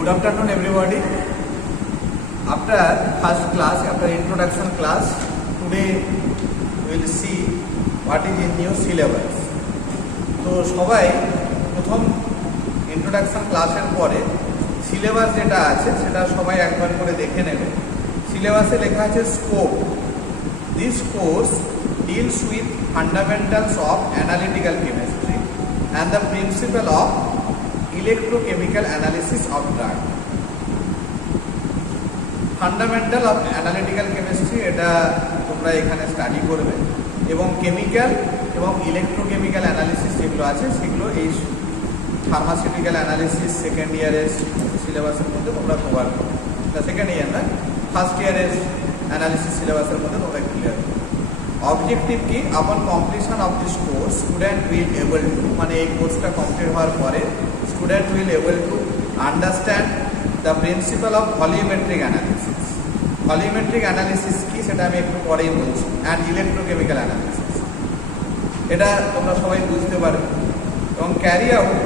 good afternoon everybody. After first class, after introduction class, today we will see what is in new syllabus. তো সবাই প্রথম introduction ক্লাসের পরে syllabus যেটা আছে সেটা সবাই একবার করে দেখে নেবে। সিলেবাসে লেখা আছে scope. This course deals with fundamentals of analytical chemistry and the principle of electrochemical analysis of drug. Fundamental of analytical chemistry এটা তোমরা এখানে স্টাডি করবে এবং কেমিক্যাল এবং ইলেকট্রোকেমিক্যাল অ্যানালিসিস যেগুলো আছে সেগুলো এই ফার্মাসিউটিক্যাল অ্যানালিসিস সেকেন্ড ইয়ারের সিলেবাসের মধ্যে তোমরা কভার করবে। সেকেন্ড ইয়ার না, ফার্স্ট ইয়ারের অ্যানালিসিস সিলেবাসের মধ্যে তোমরা ক্লিয়ার করবে। অবজেক্টিভ কি, আপন completion of this course student will able to, মানে এই কোর্সটা কমপ্লিট হওয়ার পরে student will able to understand the principal of volumetric analysis. Volumetric analysis কি সেটা আমি একটু পরেই বলছি, অ্যান্ড ইলেকট্রোকেমিক্যাল অ্যানালিসিস, এটা তোমরা সবাই বুঝতে পারবে। এবং ক্যারি আউট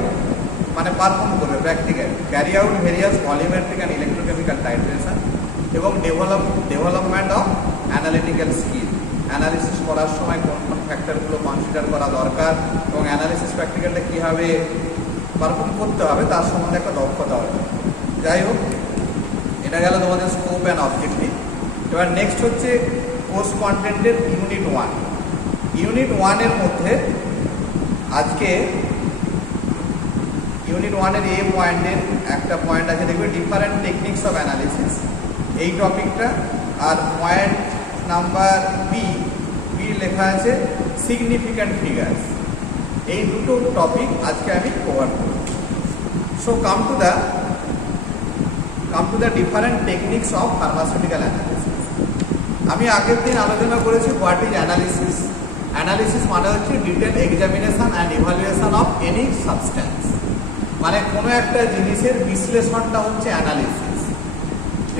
মানে পারফর্ম করবে practical, carry out various volumetric and electrochemical titration এবং development of analytical skill. Analysis করার সময় কোন কোন ফ্যাক্টরগুলো কনসিডার করা দরকার এবং অ্যানালিসিস প্র্যাকটিক্যালটা কীভাবে পারফর্ম করতে হবে তার সম্বন্ধে একটা দক্ষতা হবে। যাই হোক, এটা গেল তোমাদের স্কোপ অ্যান্ড অবজেক্টিভ। এবার নেক্সট হচ্ছে কোর্স কন্টেন্টের ইউনিট 1। ইউনিট 1-এর মধ্যে আজকে ইউনিট 1-এর এ পয়েন্টের একটা পয়েন্ট আছে, দেখবে ডিফারেন্ট টেকনিক্স অফ অ্যানালিসিস, এই টপিকটা। আর পয়েন্ট নাম্বার বি লেখা আছে সিগনিফিক্যান্ট ফিগার্স। এই দুটো টপিক আজকে আমি কভার করব। So come to the different techniques of pharmaceutical analysis. আমি আগের দিন আলোচনা করেছি হোয়াট ইজ অ্যানালিসিস। অ্যানালিসিস মানে হচ্ছে detail examination and evaluation of any substance, মানে কোনো একটা জিনিসের বিশ্লেষণটা হচ্ছে অ্যানালিসিস।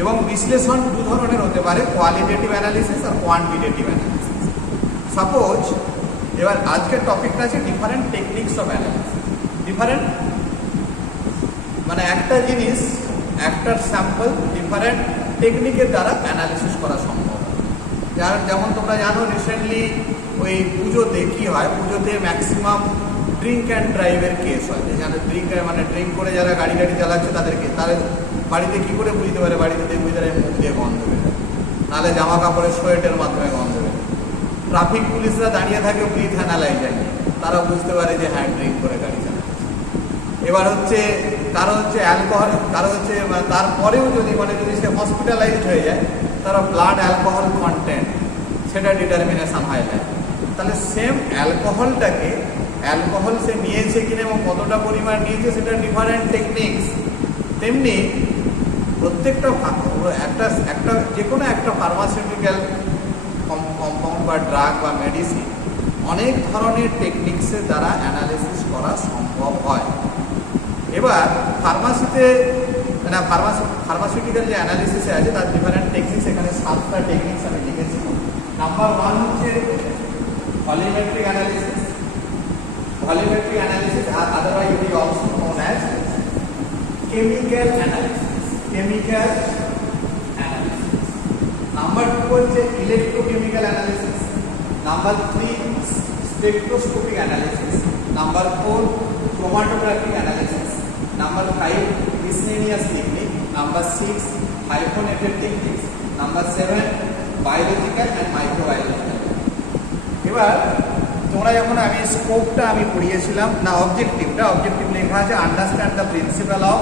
এবং বিশ্লেষণ দু ধরনের হতে পারে, কোয়ালিটেটিভ অ্যানালিসিস আর কোয়ান্টিটেটিভ অ্যানালিসিস। সাপোজ এবার আজকের টপিকটা আছে different techniques of analysis. Different মানে একটা জিনিস, একটার স্যাম্পল ডিফারেন্ট টেকনিকের দ্বারা অ্যানালিসিস করা সম্ভব। যেমন তোমরা জানো রিসেন্টলি ওই পুজোতে কী হয়, পুজোতে ম্যাক্সিমাম ড্রিঙ্ক অ্যান্ড ড্রাইভের কেস হয়। যেখানে ড্রিঙ্ক করে যারা গাড়ি চালাচ্ছে তাদেরকে বাড়িতে কী করে বুঝতে পারে, বাড়িতে দেখবি তারা মুখ দিয়ে গন্ধ বেরোয়, নাহলে জামা কাপড়ের সোয়েটের মাধ্যমে গন্ধ বেরোয়। ট্রাফিক পুলিশরা দাঁড়িয়ে থাকে ব্রিথ অ্যানালাইজার নিয়ে, তারা বুঝতে পারে যে হ্যাঁ ড্রিঙ্ক করে গাড়ি চালাচ্ছে। এবার হচ্ছে কারো হচ্ছে অ্যালকোহল, কারো হচ্ছে তারপরেও যদি সে হসপিটালাইজড হয়ে যায়, তারা ব্লাড অ্যালকোহল কন্টেন্ট সেটা ডিটারমিনেশন হয়ে যায়। তাহলে সেম অ্যালকোহলটাকে অ্যালকোহল সে নিয়েছে কিনা এবং কতটা পরিমাণ নিয়েছে সেটা ডিফারেন্ট টেকনিক্স। তেমনি প্রত্যেকটা একটা যে কোনো একটা ফার্মাসিউটিক্যাল কম্পাউন্ড বা ড্রাগ বা মেডিসিন অনেক ধরনের টেকনিক্সের দ্বারা অ্যানালিসিস করা সম্ভব হয়। এবার ফার্মাসিউটিক্যাল যে অ্যানালিসিসে আছে তার ডিফারেন্ট টেকনিক্স, এখানে 7টা টেকনিক্স আমি লিখেছি। নাম্বার 1 হচ্ছে ভলিউমেট্রিক অ্যানালিসিস। ভলিউমেট্রিক অ্যানালিসিস আর otherwise it is also known as chemical analysis. Chemical analysis. Number 2 হচ্ছে electrochemical analysis. Number 3 spectroscopic analysis. Number 4 chromatographic analysis. Number 5 miscellaneous technique. Number 6 hyphenated techniques. Number 7 biological and microbiological. এবার তোমরা যখন আমি স্কোপটা আমি পড়িয়েছিলাম না, objective লেখা আছে understand the principal of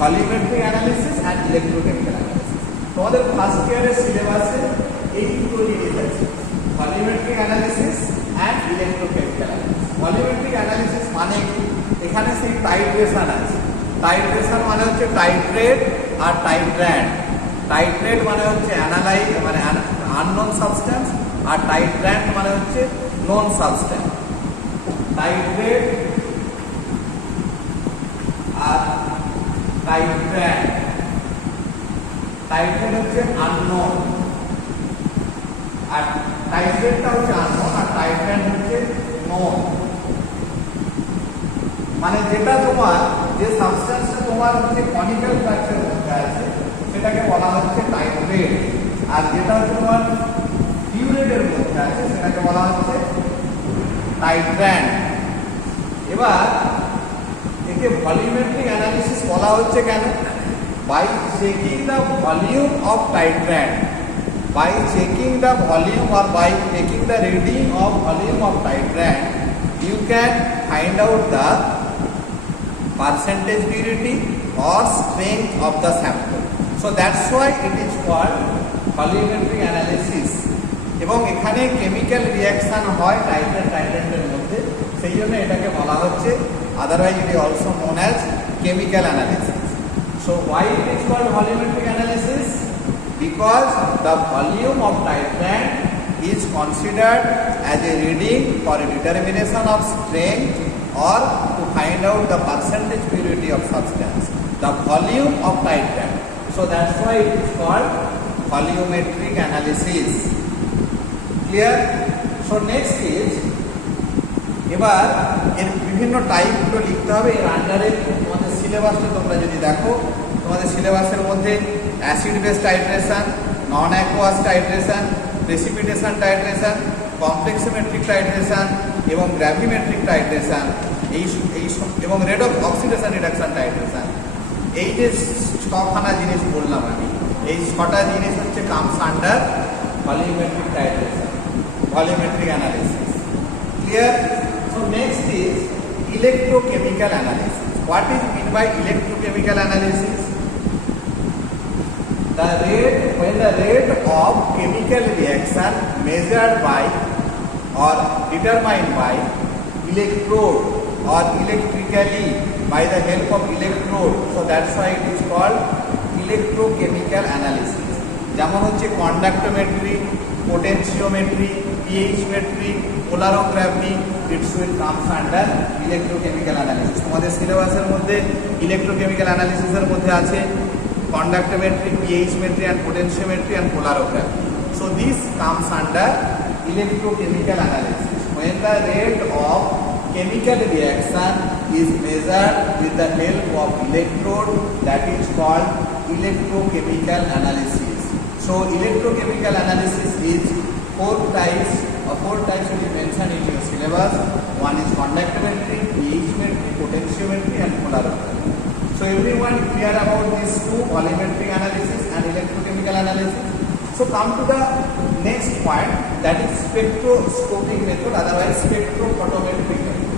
volumetric analysis and electrochemical analysis. তোমাদের ফার্স্ট ইয়ারের সিলেবাসে এই দুটো জিনিস আছে, volumetric analysis and electrochemical analysis. Volumetric analysis মানে এখানে সেই টাইট্রেশন আছে। টাইট্রেশন মানে হচ্ছে টাইট্রেট আর টাইট্র্যান্ড। টাইট্রেট মানে হচ্ছে আননোন সাবস্ট্যান্স, আর টাইট্র্যান্ড মানে হচ্ছে নন সাবস্ট্যান্স। টাইট্রেট আর টাইট্র্যান্ড। টাইট্রেট হচ্ছে আননোন আর টাইট্রেটটা হচ্ছে আননোন আর টাইট্র্যান্ড হচ্ছে নোন। মানে যেটা তোমার যে সাবস্ট্যান্সটা তোমার হচ্ছে কনিক্যাল ফ্র্যাকচারের মধ্যে আছে সেটাকে বলা হচ্ছে টাইট্রেট, আর যেটা হচ্ছে তোমার ফিউরেটের মধ্যে আছে সেটাকে বলা হচ্ছে টাইট্র্যান্ড। এবার একে ভলিউমেট্রিক অ্যানালিসিস বলা হচ্ছে কেন? By checking the volume of titrand, by checking the volume or by taking the reading of volume of titrant, you can find out the percentage purity or strength of the sample. So that's why it is called volumetric analysis. এবং এখানে chemical reaction হয় টাইট্রেন্টের মধ্যে, সেই জন্য এটাকে বলা হচ্ছে, otherwise it is also known as chemical analysis. So why it is called volumetric analysis? Because the volume of titrant is considered as a reading for a determination of strength or to find out the percentage purity of substance. The volume of titrant. So that's why it is called volumetric analysis. Clear? So next is, এবার এর বিভিন্ন টাইপগুলো লিখতে হবে। এর আন্ডারে তোমাদের সিলেবাসটা তোমরা যদি দেখো, তোমাদের সিলেবাসের মধ্যে acid base titration, non aqueous titration, precipitation titration, complexometric titration এবং গ্র্যাভিমেট্রিক টাইট্রেশন, এই এবং rate of oxidation reduction titration, এই যে ছখানা জিনিস বললাম আমি, এই ছটা জিনিস হচ্ছে comes under volumetric titration, volumetric analysis. Clear? So next is electrochemical analysis. What is meant by electrochemical analysis? When the rate of chemical reaction measured by or determined by electrode or electrically by the help of electrode, so that's why it is called electrochemical analysis. যেমন হচ্ছে conductometry, potentiometry, pH metry, polarography, it's will comes under electrochemical analysis. তোমাদের সিলেবাসের মধ্যে electrochemical অ্যানালিসিসের মধ্যে আছে conductometry, pH metry and potentiometry and polarography. So this comes under electrochemical analysis. When the rate of chemical reaction is measured with the help of electrode, that is called electrochemical analysis. So electrochemical analysis is four types will be mentioned in your syllabus. One is conductometry, pH metry, potentiometry and polarography. So everyone clear about these two, volumetric analysis and electrochemical analysis. So come to the next point, that is spectroscopic method, otherwise spectrophotometric method.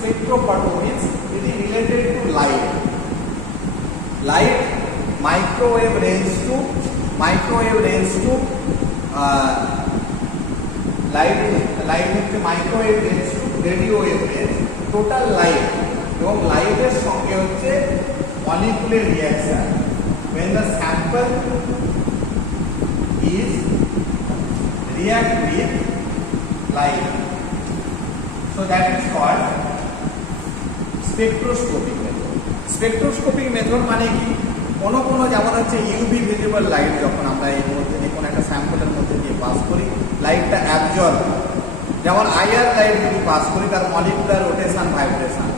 Spectrophoto means it is related to light. Light, microwave range to light হচ্ছে microwave range to radio wave range, total light এবং লাইটের সঙ্গে হচ্ছে molecular reaction when the sample is react with light, so that is called spectroscopic method. Spectroscopic method মানে কি, কোনো যেমন হচ্ছে ইউভি ভিজিবল লাইট যখন আমরা এর মধ্যে যে কোনো একটা স্যাম্পলের মধ্যে দিয়ে পাস করি, লাইটটা অ্যাবজর্ব, যেমন আইআর লাইট যদি পাস করি তার মলিকুলার রোটেশন ভাইব্রেশন,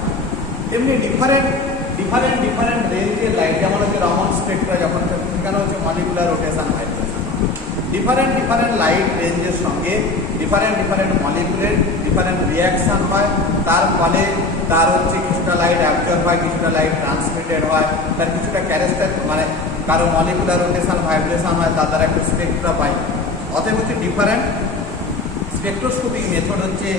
এমনি ডিফারেন্ট রেঞ্জের লাইট, যেমন হচ্ছে রমন স্পেক্ট্রা যখন সেখানে হচ্ছে molecular rotation vibration, different light রেঞ্জের সঙ্গে ডিফারেন্ট মলিকুলের ডিফারেন্ট রিঅ্যাকশন হয়, তার ফলে তার হচ্ছে কিছুটা লাইট অ্যাবজর্ব হয়, কিছুটা লাইট ট্রান্সমিটেড হয়, তার কিছুটা ক্যারেক্টার মানে কারো মলিকুলার রোটেশন ভাইব্রেশন হয়, তার দ্বারা একটা স্পেক্ট্রা পাই। অতএব হচ্ছে ডিফারেন্ট স্পেকট্রোস্কোপিক মেথড হচ্ছে,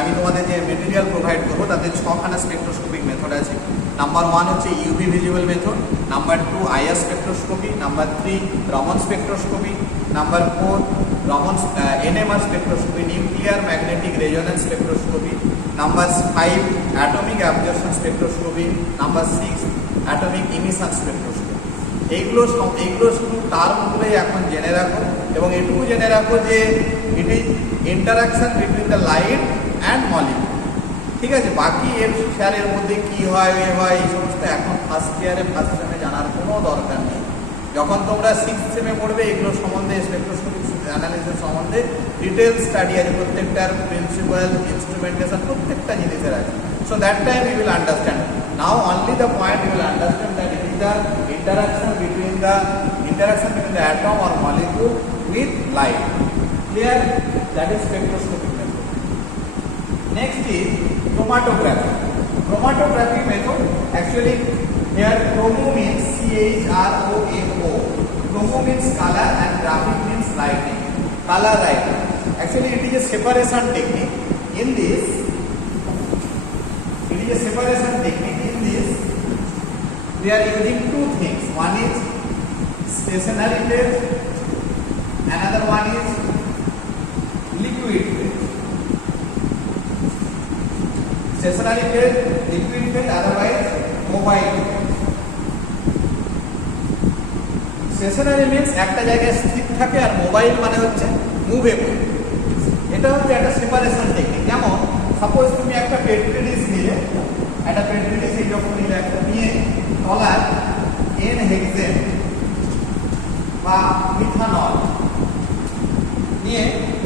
আমি তোমাদের যে মেটেরিয়াল প্রোভাইড করবো তাতে ছখানা স্পেকট্রোস্কোপিক মেথড আছে। নাম্বার 1 হচ্ছে UV visible method, number 2 IR spectroscopy, number 3 Raman spectroscopy, number 4 Raman NMR spectroscopy, nuclear magnetic resonance spectroscopy, number 5 atomic absorption spectroscopy, number 6 atomic emission spectroscopy. এইগুলো শুধু টার্মগুলোই এখন জেনে রাখো, এবং এটুকু জেনে রাখো যে এটি interaction between the light and molecule, ঠিক আছে। বাকি এর মধ্যে কি হয় এই সমস্ত এখন ফার্স্ট সেমে জানার কোনো দরকার নেই। যখন তোমরা 6th সেমে পড়বে এগুলো সম্বন্ধে, স্পেকট্রোস্কোপিক অ্যানালিসিস সম্বন্ধে ডিটেলস স্টাডি আছে, প্রত্যেকটার প্রিন্সিপাল, ইনস্ট্রুমেন্টেশন প্রত্যেকটা জিনিসের আছে। So So that time you will understand. Now only the point you will understand that it is the interaction between the atom or molecule with light. Clear? That is spectroscopic method. Next is chromatography. Chromatography method, actually here chromo means CHROMO. Chromo means color and graphic means lighting. Color lighting. Actually it is a separation technique. In this, we are using two things. One is stationary phase, another one is liquid phase. Stationary phase, liquid phase, otherwise mobile phase. Stationary means একটা জায়গায় স্থির থাকে আর mobile মানে হচ্ছে movable. এটা হচ্ছে একটা separation technique. যেমন সাপোজ তুমি একটা পেট্রি ডিশ নিলে, একটা পেট্রি ডিশ এইরকম নিলে, একটা নিয়ে তলার এন হেক্সেন বা মিথানল নিয়ে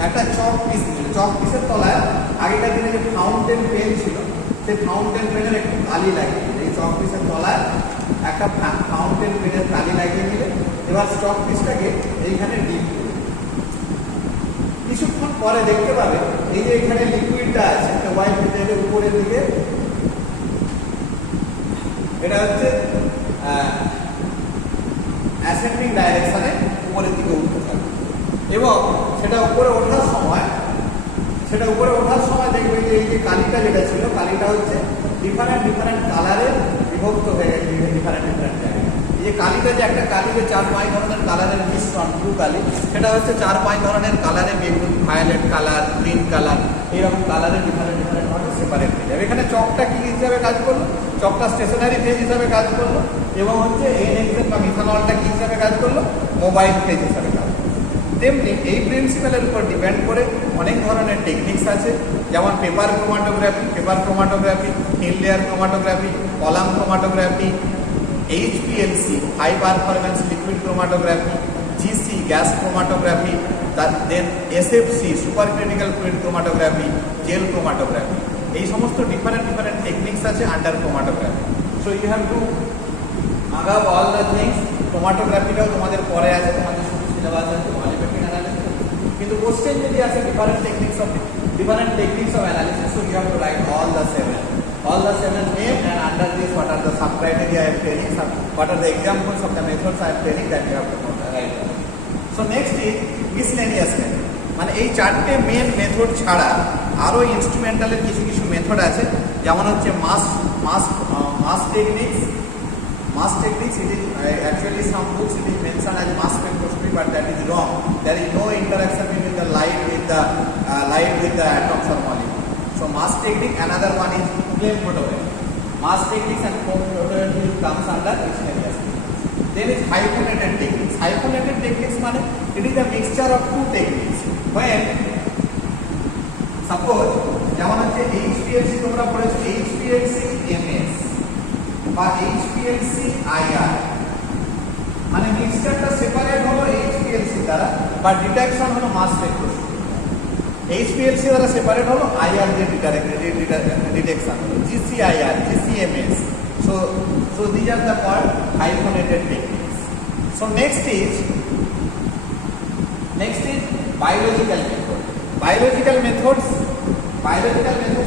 একটা চক পিস নিলে, চক পিসের তলায় আগেকার দিনে যে ফাউন্টেন পেন ছিল সেই ফাউন্টেন পেনের একটু কালি লাগিয়ে দিলে, এই চক পিসের তলায় একটা ফাউন্টেন পেনের কালি লাগিয়ে দিলে, এবার চক পিসটাকে এইখানে ডিপ করে কিছুক্ষণ পরে দেখতে পাবে এই যে এখানে লিকুইডটা আছে, একটা হোয়াইট পেজের উপরের দিকে, এটা হচ্ছে অ্যাসেন্ডিং ডাইরেকশনে উপরের দিকে উঠতে থাকে এবং সেটা উপরে ওঠার সময় দেখবে যে এই যে কালিটা যেটা ছিল, কালিটা হচ্ছে ডিফারেন্ট কালারে বিভক্ত হয়ে গেছে ডিফারেন্ট জায়গায়। এই যে কালিটা, যে একটা কালি যে 4-5 ধরনের কালারের মিশ্রণ, ব্লু কালি, সেটা হচ্ছে 4-5 ধরনের কালারে, বেগুন, ভায়োলেট কালার, গ্রিন কালার, এইরকম কালারে ডিফারেন্ট ভাবে সেপারেট হয়ে যাবে। এখানে চকটা কি হিসাবে কাজ করলো? চকটা স্টেশনারি ফেজ হিসাবে কাজ করলো এবং হচ্ছে এনহেক্সেন বা মিথানলটা কি হিসাবে কাজ করলো? মোবাইল ফেজ হিসাবে কাজ করলো। তেমনি এই প্রিন্সিপালের উপর ডিপেন্ড করে অনেক ধরনের টেকনিক্স আছে, যেমন paper chromatography, thin layer chromatography, column chromatography, HPLC high performance liquid chromatography, GC gas chromatography, then SFC super critical fluid chromatography, gel chromatography. এই সমস্ত ডিফারেন্ট টেকনিক্স আছে under chromatography. So you have to hug up all the things. ক্রোমাটোগ্রাফিটাও তোমাদের পরে আছে, তোমাদের শুধু syllabus আছে অলিফেটিং অ্যানালিসিস, কিন্তু কোশ্চেন যদি আসে different techniques of analysis, so you have to write all the seven name, and under this what are the sub criteria I am telling, what are the examples of the methods I am telling, that you have to write. So next is miscellaneous method, মানে এই চারটে main method ছাড়া আরো ইনস্ট্রুমেন্টালের কিছু method আছে, যেমন হচ্ছে মাস techniques. It is actually some books it is mentioned as mass spectroscopy, but that is wrong. There is no interaction between the light with the atoms or molecules. So mass technique, another one is flame photography. Mass techniques and flame photography comes under miscellaneous. Then is hyphenated techniques. Hyphenated techniques means it is a mixture of two techniques. When suppose যেমন হচ্ছে HPLC, তোমরা পড়েছো HPLC MS বা HPLC IR, মানে মিক্সচারটা separate হলো HPLC দ্বারা, বা detection হলো মাস স্পেকট্রোস্কোপি। HPLC দ্বারা সেপারেট হলো, IR যে ডিটেকশন হলো GCIR, GCMS. So these are the called hyphenated techniques. So next is biological method. Biological methods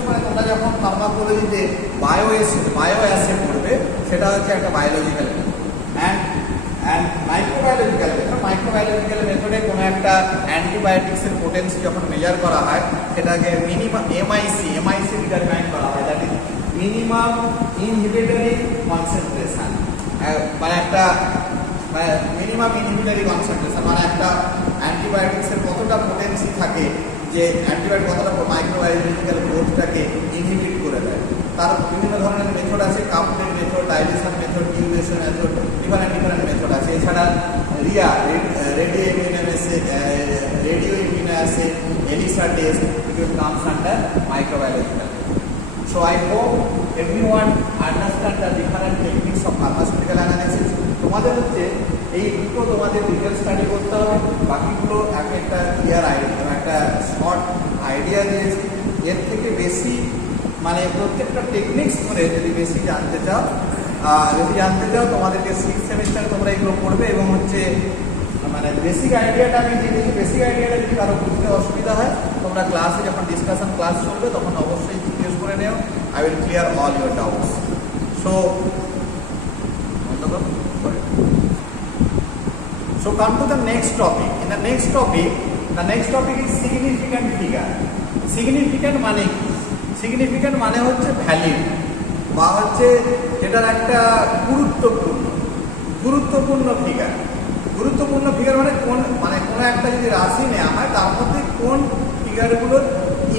মানে তোমরা যখন ফার্মাকোলজিতে বায়ো অ্যাসে পড়বে, সেটা হচ্ছে একটা বায়োলজিক্যাল মেথড। অ্যান্ড মাইক্রোবায়োলজিক্যাল মেথডে কোনো একটা অ্যান্টিবায়োটিক্সের পোটেন্সি যখন মেজার করা হয়, সেটাকে মিনিমাম এমআইসি ডিটারমাইন করা হয়, that is minimum inhibitory concentration, মানে একটা মিনিমাম ইনহিবিটরি কনসেন্ট্রেশন, মানে একটা অ্যান্টিবায়োটিক্সের কতটা পোটেন্সি থাকে, যে অ্যান্টিবায়োটিক কতটা মাইক্রোবায়োলজিক্যাল গ্রোথটাকে ইনহিবিট করে দেয়। তার বিভিন্ন ধরনের মেথড আছে, কাপলেট মেথড, ডাইলেশন মেথড, টিউবেশন মেথড, ডিফারেন্ট মেথড আছে। এছাড়া radio immunoassay, ELISA test, it comes under microbiological. So I hope everyone understand the different techniques of pharmaceutical analysis. তোমাদের হচ্ছে এই দুটো তোমাদের ডিটেল স্টাডি করতে হবে, বাকিগুলো একটা ক্লিয়ার আইডিয়া, একটা শর্ট আইডিয়া দিয়েছি। এর থেকে বেশি মানে প্রত্যেকটা টেকনিক্স করে যদি বেশি জানতে চাও তোমাদেরকে 6th সেমিস্টারে তোমরা এগুলো পড়বে এবং হচ্ছে মানে বেসিক আইডিয়াটা আমি দিয়ে দিচ্ছি। বেসিক আইডিয়াটা যদি কারো বুঝতে অসুবিধা হয় তোমরা ক্লাসে যখন ডিসকাশন ক্লাস চলবে তখন অবশ্যই জিজ্ঞেস করে নেও। I will clear all your doubts. So come to the next topic. In the next topic is significant figure. Significant মানে কি? Significant মানে হচ্ছে ভ্যালিড বা হচ্ছে যেটার একটা গুরুত্বপূর্ণ ফিগার। গুরুত্বপূর্ণ ফিগার মানে কোনো একটা যদি রাশি নেওয়া হয় তার মধ্যে কোন ফিগারগুলোর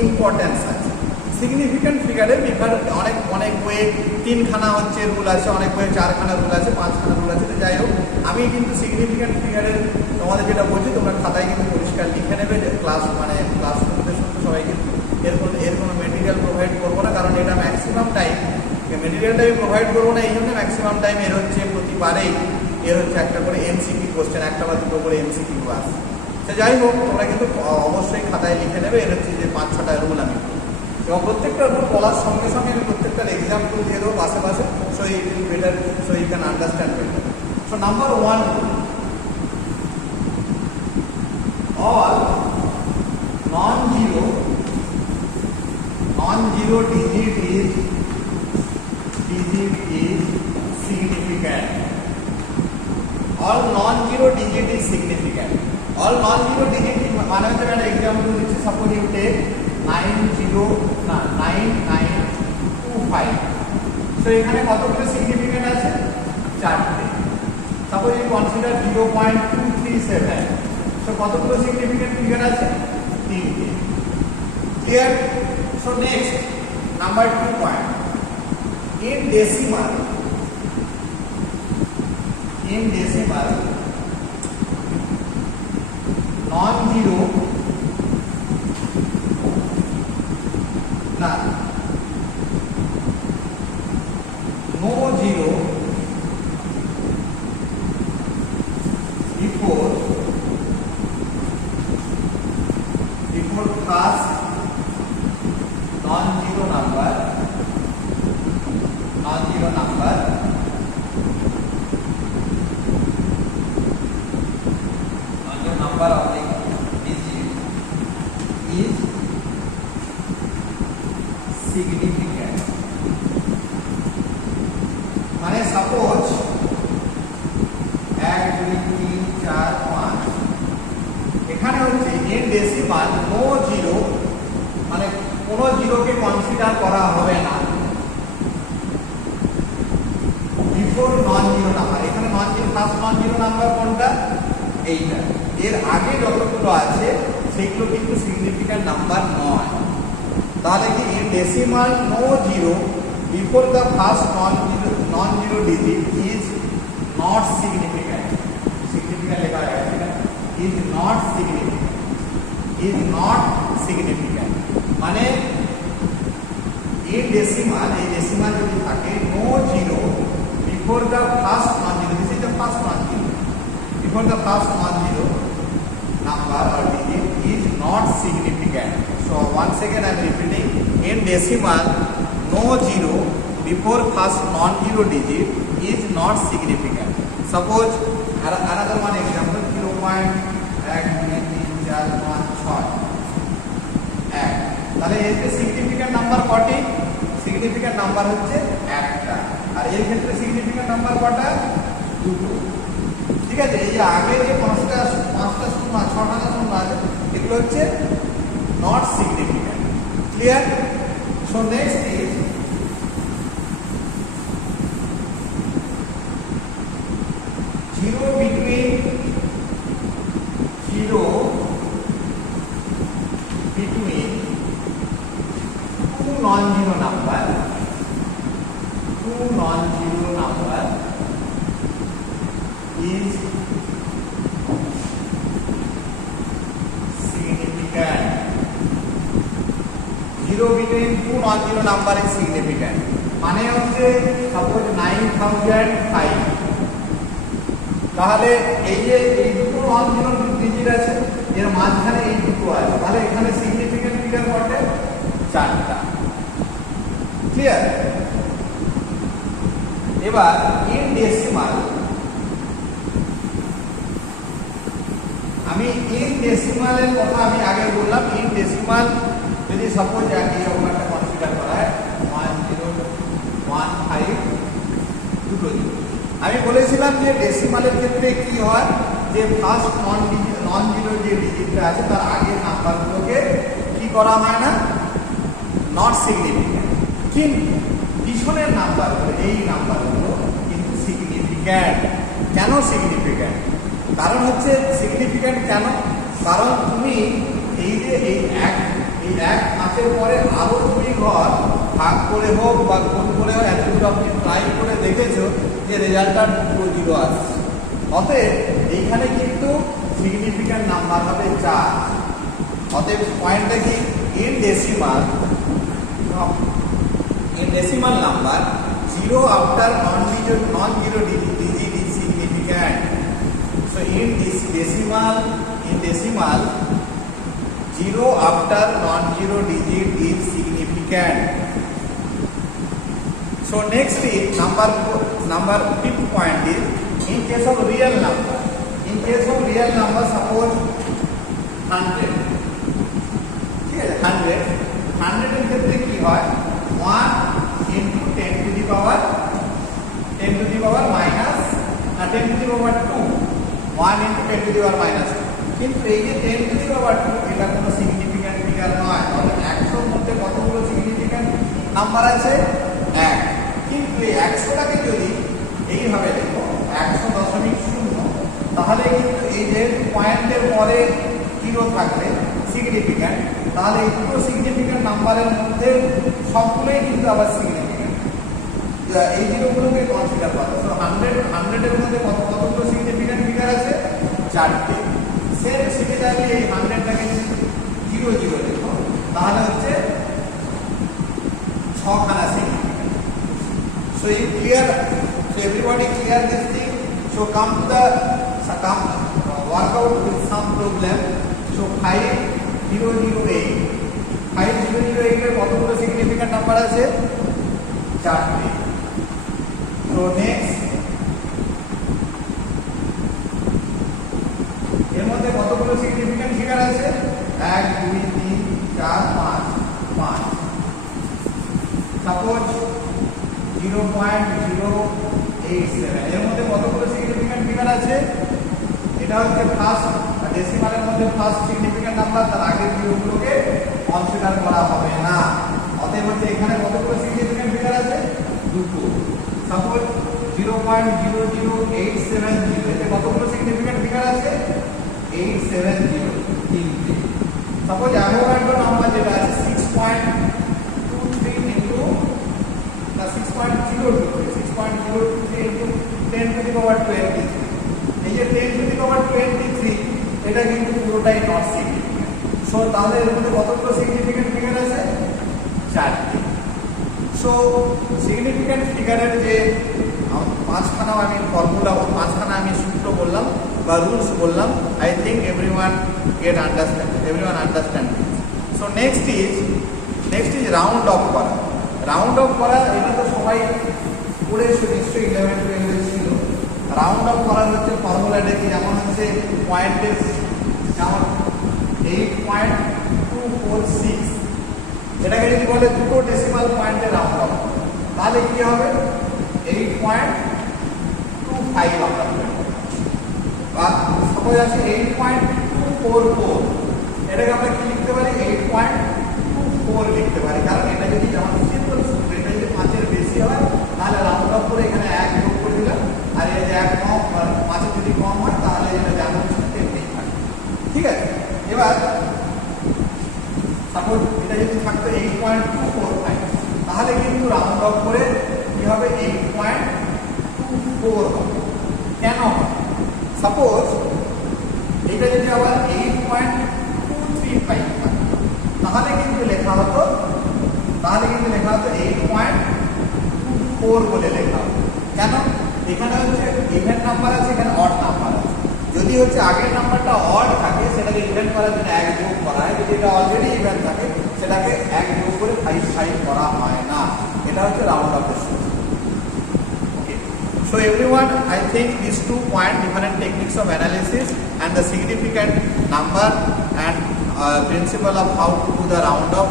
ইম্পর্টেন্স আছে। সিগনিফিক্যান্ট ফিগারের অনেক বইয়ে 3খানা হচ্ছে রুল আছে, অনেক বইয়ে 4খানা রুল আছে, 5খানা রুল আছে। তো যাই হোক, আমি কিন্তু সিগনিফিক্যান্ট ফিগারের তোমাদের যেটা বলছি তোমরা খাতায় কিন্তু পরিষ্কার লিখে নেবে যে ক্লাস শুনতে সবাই কিন্তু এর কোনো মেটেরিয়াল প্রোভাইড করবো না, কারণ এটা ম্যাক্সিমাম টাইম মেটেরিয়ালটা আমি প্রোভাইড করবো না। এই জন্য ম্যাক্সিমাম টাইম এর হচ্ছে প্রতিবারেই একটা করে এমসিকিউ কোশ্চেন, একটা বা দুটো করে এমসিকিউ আসে। তো যাই হোক, তোমরা কিন্তু অবশ্যই খাতায় লিখে নেবে এর হচ্ছে যে 5-6টা রুল আমি এবং প্রত্যেকটা রুল বলার সঙ্গে সঙ্গে আমি প্রত্যেকটার এক্সাম্পল দিয়ে দেবো পাশে so it will better, so you can understand better. So number 1, all non-zero digit is significant. All non-zero digit is significant. All non-zero digit মানে হচ্ছে একটা এক্সাম্পল দিচ্ছি। Suppose you take 9925। সো এখানে কতগুলো সিগনিফিক্যান্ট আছে? 4টে। Suppose you consider 0.237। সো কতগুলো significant figure আছে? 3টে। Clear? So next number 2 point, in decimal non-zero no zero before first non-zero number of the digit is significant. মানে suppose 1 2 3 4 5 এখানে হচ্ছে এন ডেসিমাল নো জিরো, মানে কোনো জিরোকে কনসিডার করা হবে না বিফোর নন জিরো নাম্বার। এখানে ফার্স্ট নন জিরো নাম্বার কোনটা? এইটা। এর আগে যতগুলো আছে সেগুলো কিন্তু সিগনিফিক্যান্ট নাম্বার নয়। তাহলে কি in decimal no zero before the first non zero digit is not significant. Significant লেখা আছে না, ইজ নট সিগনিফিক্যান্ট মানে ইন ডেসিমাল, এই ডেসিমাল যদি থাকে no zero before the first non zero, this is the first non zero, before the first non-zero number or digit is not significant. So once again I am repeating, in decimal no zero before first non-zero digit is not significant. Suppose another one example 0.12345 তাহলে এতে significant number কটি? Significant number হচ্ছে একটা, আর এর ক্ষেত্রে significant number কটা? দুটো। ঠিক আছে, এই যে আগে যে 5টা শূন্য 6টা শূন্য আছে এগুলো হচ্ছে not significant. Clear? So next is zero between two non-zero number is significant. Zero between two non-zero number is significant. মানে হচ্ছে সাপোজ 9005, তাহলে এই যে এই দুটো non-zero ডিজিট আছে এর মাঝখানে এই দুটো আছে, তাহলে এখানে সিগনিফিক্যান্ট ফিগার কত? 4টা। ক্লিয়ার? এবার ইন ডেসিমাল, আমি ইন ডেসিমালের কথা আমি আগে বললাম। ইন ডেসিমাল যদি সাপোজ এরকম একটা কনসিডার করা হয় 1015 দুটো জিরো, আমি বলেছিলাম যে ডেসিমালের ক্ষেত্রে কি হয়, যে ফার্স্ট নন জিরো যে ডিজিটটা আছে তার আগের নাম্বারগুলোকে কি করা হয় না, নট সিগনিফিক্যান্ট, কিন্তু পিছনের নাম্বারগুলো, এই নাম্বারগুলো কিন্তু সিগনিফিক্যান্ট। কেন সিগনিফিক্যান্ট? কারণ হচ্ছে সিগনিফিক্যান্ট কেন, কারণ তুমি এই যে এই এক 5-এর পরে আরো 2 ঘর ভাগ করে হোক বা গুণ করে হোক, এতটুকু আপনি ট্রাই করে দেখেছো যে রেজাল্টটা 2 জিরো আসছে। অতএব এইখানে কিন্তু সিগনিফিক্যান্ট নাম্বার হবে 4। অতএব পয়েন্টটা কি, in decimal number 0 after non-zero digit is significant. So in decimal 0 after non-zero digit is significant. So next is number 5th point is in case of real number. In case of real number, suppose 100. ঠিক আছে, 100 এর ক্ষেত্রে কি হয়, 1 into 10 to the power minus 10 to the power 2, 1 into 10 to the power minus 2। কিন্তু এই যে 10 to the power 2 এটা কোনো সিগনিফিক্যান্ট ফিগার নয়। তাহলে 100 এর মধ্যে কতগুলো সিগনিফিক্যান্ট নাম্বার আছে, 1। কিন্তু এই 100টাকে যদি এইভাবে লিখো 100.0, তাহলে কিন্তু এই যে পয়েন্টের পরে 0 থাকবে সিগনিফিক্যান্ট, তাহলে এই দুটো সিগনিফিক্যান্ট নাম্বারের মধ্যে সবগুলোই কিন্তু আবার সিগনিফিক্যান্ট। এই জিরোগুলোকে কনসিডার করো। সো 100 এর মধ্যে কতগুলো সিগনিফিক্যান্ট ফিগার আছে, 4টে। সেম সিমিলারলি এই 100টাকে যদি 0 0 লিখো তাহলে হচ্ছে 6খানা significant. So you clear? So everybody clear this thing? So come to the work out with some problem. So 5008 এর কতগুলো সিগনিফিক্যান্ট নাম্বার আছে, 4টে। তো নেক্সট এর মধ্যে কতগুলো সিগনিফিক্যান্ট ফিগার আছে, 1 2 3 4 5। সাপোজ 0.087 এর মধ্যে কতগুলো সিগনিফিক্যান্ট ফিগার আছে, এটা হচ্ছে ফার্স্ট ডেসিমালের মধ্যে ফার্স্ট সিগনিফিক্যান্ট নাম্বার, তার আগের জিরোগুলোকে কনসিডার করা হবে না। অতএব হচ্ছে এখানে কতগুলো সিগনিফিক্যান্ট ফিগার আছে, 2টো। সাপোজ 0.00870 এতে কতগুলো সিগনিফিক্যান্ট ফিগার আছে, 870, 3টে। সাপোজ অ্যাভোগাড্রো নাম্বার যেটা আছে 6.23 into 6.023 into 10 to the power 23। এই যে 10 to the power 23 এটা কিন্তু পুরোটাই নট সিগনিফিক্যান্ট। সো তাহলে এর মধ্যে কতগুলো সিগনিফিক্যান্ট ফিগার আছে, 4টে। সো সিগনিফিক্যান্ট ফিগারের যে 5খানা আমি ফর্মুলা, 5খানা আমি সূত্র বললাম বা রুলস বললাম, I think everyone understand. So next is round of করা। রাউন্ড অফ করা এটা তো সবাই পড়েছো নিশ্চয়ই, 11-12 ছিল। রাউন্ড অফ করার হচ্ছে ফর্মুলাটা কি, যেমন হচ্ছে পয়েন্টের, যেমন 8.246 এটাকে যদি বলে দুটো ডেসিমাল পয়েন্টে রাউন্ড অফ, তাহলে কি হবে, 8.25 আমরা বা সাপোজ আছে 8.244, এটাকে আমরা কি লিখতে পারি, 8.24 লিখতে পারি। কারণ এটা যদি যেমন সিম্পল সূত্র, এটা যদি 5-এর বেশি হয় তাহলে রাউন্ড অফ করে এখানে 1 যোগ করে দিলাম, আর এই যে 1 কম 5-এর যদি কম হয় তাহলে এটা যেমন তেমনি থাকে। ঠিক আছে, এবার সাপোজ এটা যদি থাকতো 8.245, তাহলে কিন্তু রাউন্ড অফ করে কি হবে, 8.24 হবে। কেন হবে, সাপোজ এটা যদি আবার 8.235 হয় তাহলে কিন্তু লেখা হতো 8.24 বলে লেখা হতো। কেন, এখানে হচ্ছে ইভেন নাম্বার আছে, এখানে অড নাম্বার আছে। যদি হচ্ছে আগের নাম্বারটা অড থাকে সেটাকে ইভেন করার জন্য 1 যোগ করা হয়, যদি এটা অলরেডি ইভেন থাকে সেটাকে 1 যোগ করে 5 করা হয় না। এটা হচ্ছে round of stage. Okay, so everyone, I think these 2 point different techniques of analysis and the significant number and principle of how to do the round off,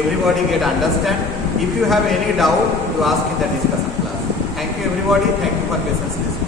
everybody get understand. If you have any doubt, you ask in the discussion class. Thank you everybody, thank you for patience listening.